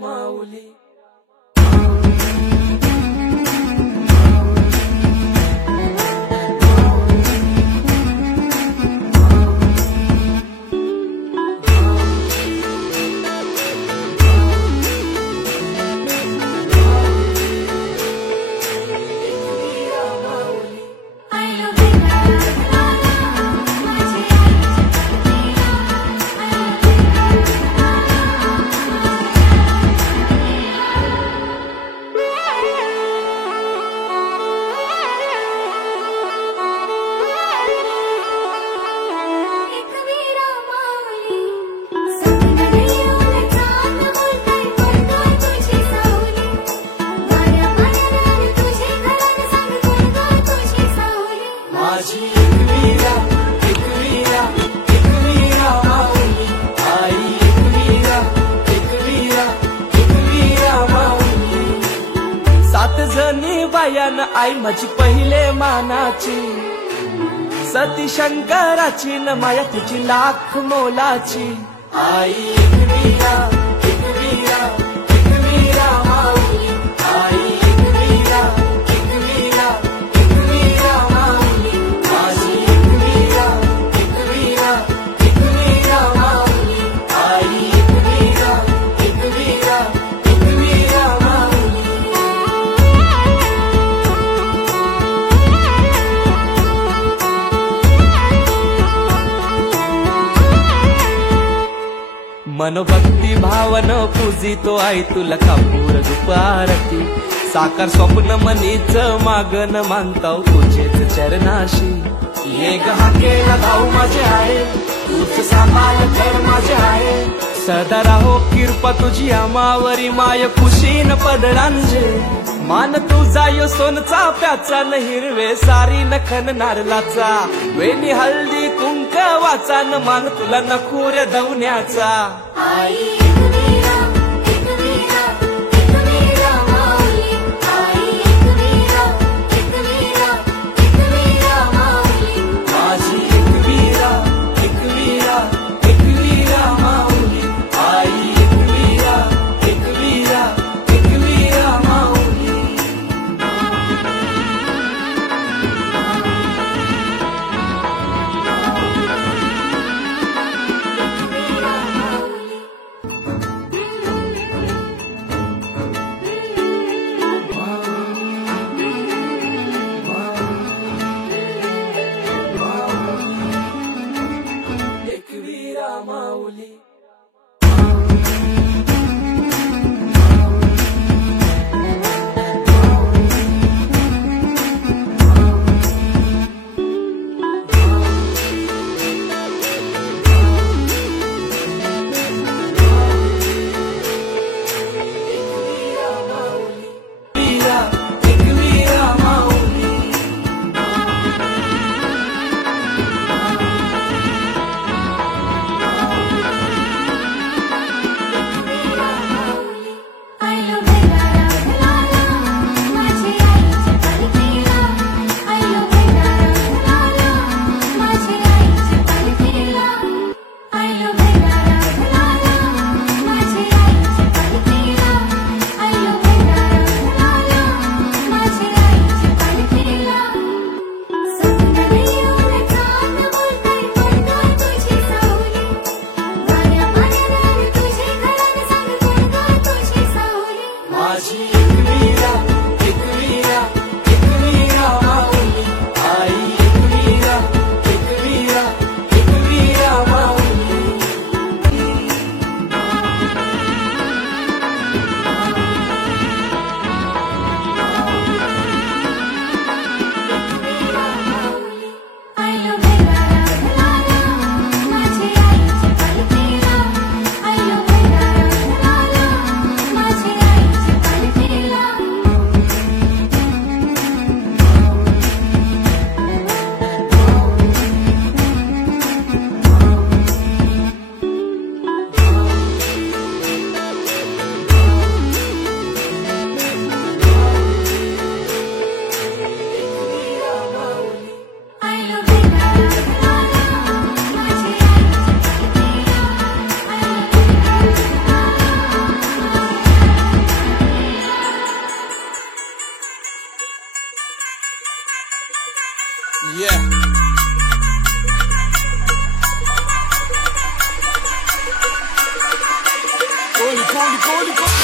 माऊली. बायान आई माझी पहिले मानाची, सती शंकराची न माया तुझी लाख मोलाची. आई एकवीरा एकवीरा एकवीरा माऊली. आई एकवीरा एकवीरा एकवीरा माऊली. माझी एकवीरा एकवीरा एकवीरा माऊली. आई एकवीरा एकवीरा एकवीरा माऊली. मनोभक्ती भावन पूजितो आई तुला कापूर दुपारती. साकार स्वप्न मनीच मागन मानताव तुझेच चरणाशी. ये गहा केला भाऊ माझे आहे, तूच सांभाळ कर माझे आहे. सदा राहो कृपा तुझी आमावरी माय खुशीन पदरांजे. मान तुझा यो सोनचा प्याचा न हिरवे सारी नखन नारलाचा. वेणी हळदी कुंक वाचा न मान तुला नखुऱ्या धवण्याचा. आई एकवीरा एकवीरा एकवीरा माऊली. आई एकवीरा एकवीरा एकवीरा माऊली. माझी एकवीरा एकवीरा एकवीरा माऊली. आई एकवीरा एकवीरा एकवीरा माऊली. एकवीरा माऊली. DJ